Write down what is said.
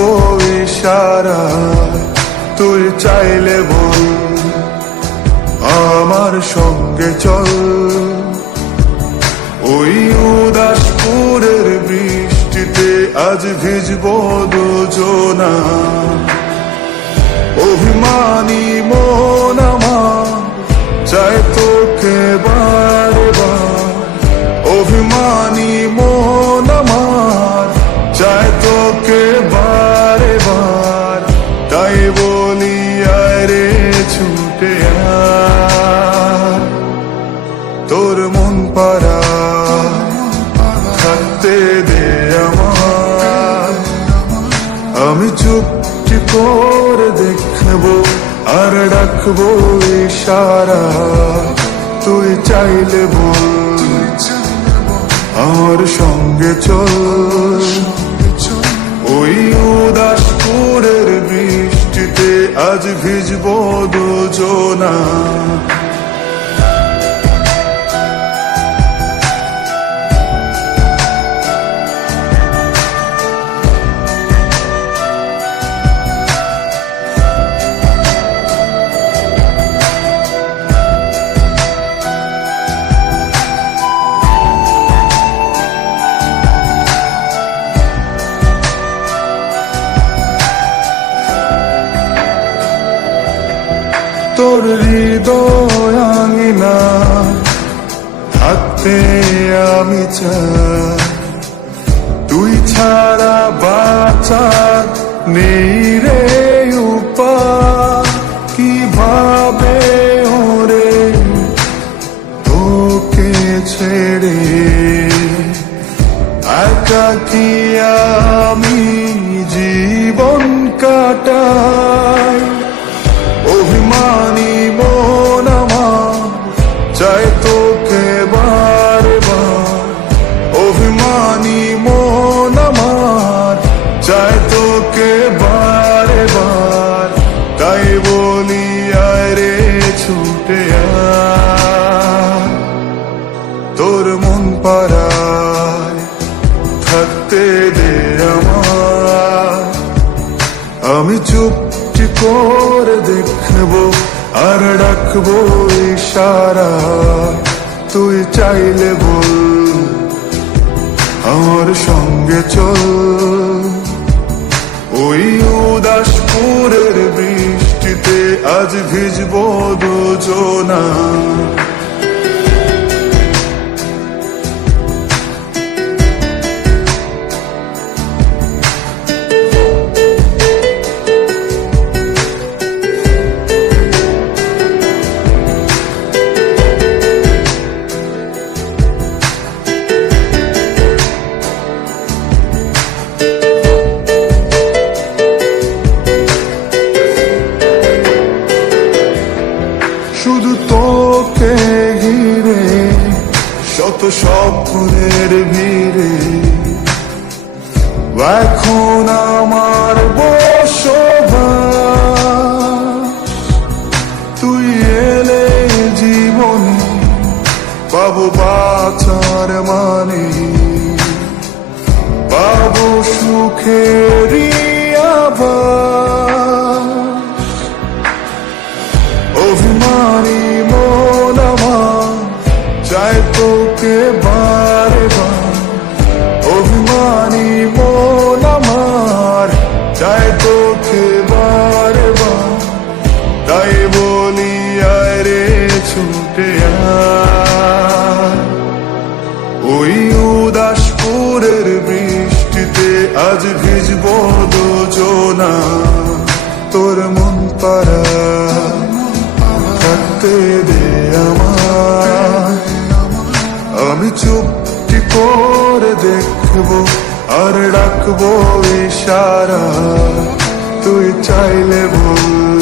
রাখবো ইশারা, তুই চাইলে বল আমার সঙ্গে চল। ওই উদাসপুরের বৃষ্টিতে আজ ভিজবো দুজনা। অভিমানী মন আমার চায় তোকে বারে বার, অভিমানী মন আমার চায় তোকে বারে বার। তাই বলি আয় রে ছুটে আয়, তোর মন পাড়া থাকতে দে আমার। আমি চুপটি করে দেখবো আর রাখবো ইশারা, তুই চাইলে বল আমার সঙ্গে চল। ওই উদাসপুরের বৃষ্টিতে আজ ভিজবো দুজনা। তোর হৃদয় আঙিনা থাকতে আমি চাই, তুই ছাড়া বাঁচার নেই রে উপায়। কিভাবে ওরে তোকে ছেড়ে একাকী আমি জীবন কাটাই। অভিমানী মন আমার চায় তোকে বারে বার, অভিমানী মন আমার চায় তোকে বারে বার। তাই বলি আয় রে ছুটে আয়, তোর মন পাড়ায় থাকতে দে আমার। আমি চুপটি করে দেখবো আর রাখবো ইশারা, তুই চাইলে বল আমার সঙ্গে চল। ওই উদাসপুরের বৃষ্টিতে আজ ভিজবো দুজনা। শুধু তোকে ঘিরে শত স্বপ্নের ভিড়ে, এখন আমার বসবাস। তুই এলে জীবনে পাবো বাঁচার মানে, পাবো সুখেরই আভাস। অভিমানী মন আমার চায় তোকে বারে বার, অভিমানী মন আমার চায় তোকে বারে বার। তাই বলি আয় রে ছুটে আয়, ওই উদাসপুরের বৃষ্টিতে আজ ভিজবো দুজনা। তোর মন পাড়া থাকতে দে আমার। আমি চুপটি করে দেখবো আর রাখবো ইশারা, তুই চাইলে বল